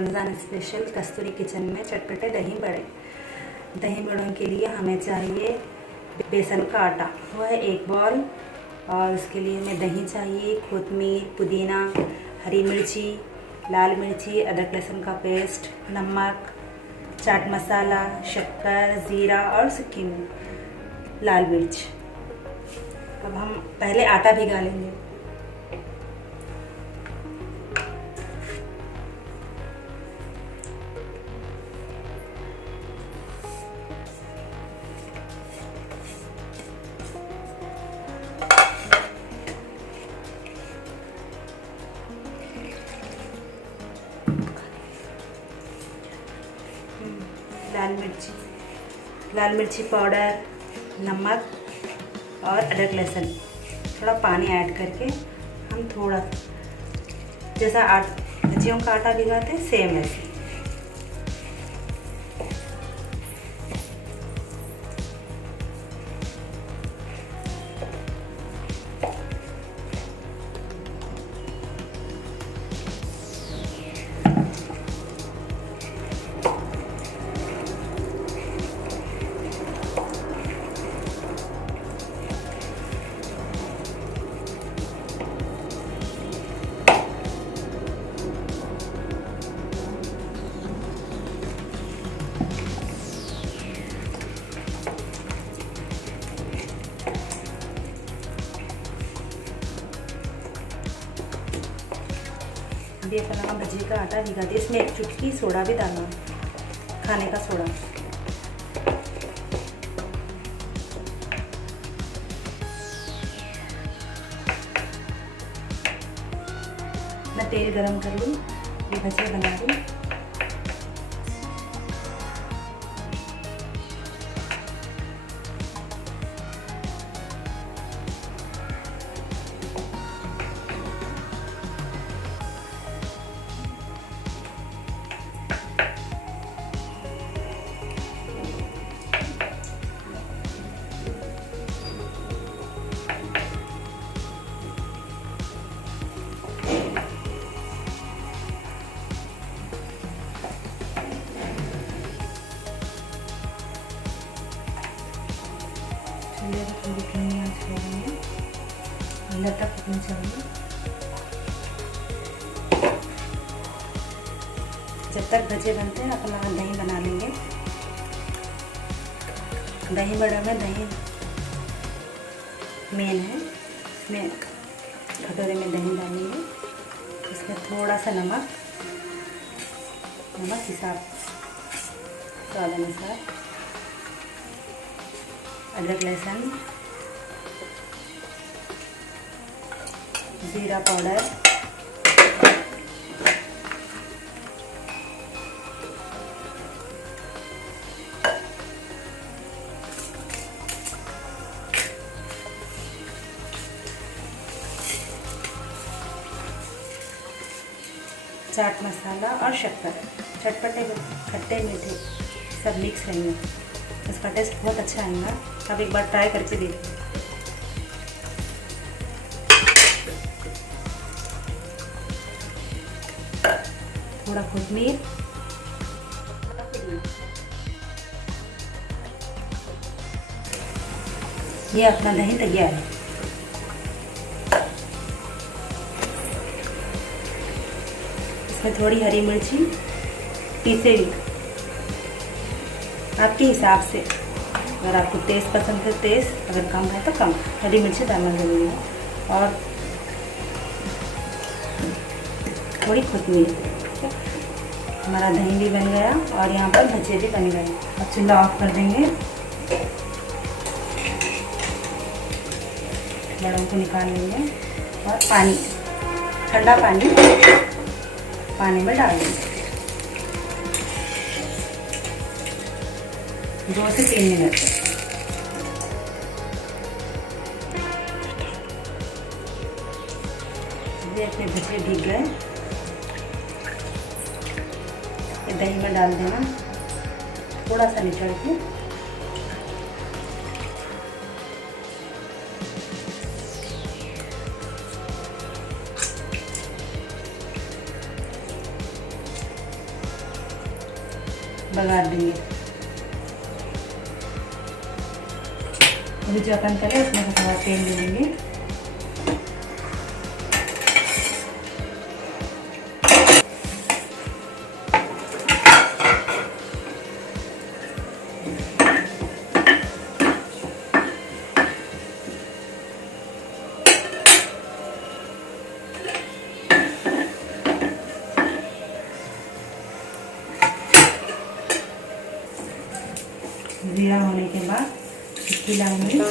Ramzan special कस्तूरी kitchen में चटपटे दही बड़े। दही बड़ों के लिए हमें चाहिए बेसन का आटा, वो है 1 बॉल। और उसके लिए हमें दही चाहिए, कोतमीर, पुदीना, हरी मिर्ची, लाल मिर्ची, अदरक लहसुन का पेस्ट, नमक, चाट मसाला, शक्कर, ज़ीरा और सूखी लाल मिर्च। अब हम पहले आटा भिगा लेंगे। लाल मिर्ची पाउडर, नमक और अदरक लहसुन, थोड़ा पानी ऐड करके हम थोड़ा जैसा भजियों का आटा भिगाते हैं सेम ऐसे। अभी अपना भजी का आटा भिगा दिया, इसमें 1 चुटकी सोडा भी डालना, खाने का सोडा। मैं तेल गरम कर लूँ, ये भजिया बना दूँ। थोड़ी धीमी आंच करेंगे, अंदर तक पकनी चाहिए। जब तक भजे बनते हैं अपना दही बना लेंगे। दही बड़े में दही मेन है, इसमें कटोरे में दही डालेंगे, इसमें थोड़ा सा नमक हिसाब स्वाद अनुसार, अदरक लहसुन, ज़ीरा पाउडर, चाट मसाला और शक्कर। चटपटे खट्टे मीठे सब मिक्स रहेंगे, इसका टेस्ट बहुत अच्छा आएगा। आप एक बार ट्राई करके देखिए। थोड़ा कोतमीर, ये अपना दही तैयार है। इसमें थोड़ी हरी मिर्ची पीसे हुई, आपके हिसाब से, अगर आपको तेज़ पसंद है तेज़, अगर कम है तो कम, हरी मिर्ची डालना ज़रूरी है। और थोड़ी कोतमीर। हमारा दही भी बन गया और यहाँ पर भजे भी बन गए। अब चूल्हा ऑफ कर देंगे, बड़ों को निकाल लेंगे और पानी, ठंडा पानी में डाल देंगे। 2 से 3 मिनट। ये अपने भजे भीग गए, ये दही में डाल देना, थोड़ा सा निचोड़ के। बघार देंगे। अभी जो अपन करें उसमें थोड़ा तेल ले लेंगे। जीरा होने के बाद 1 लाल मिर्च,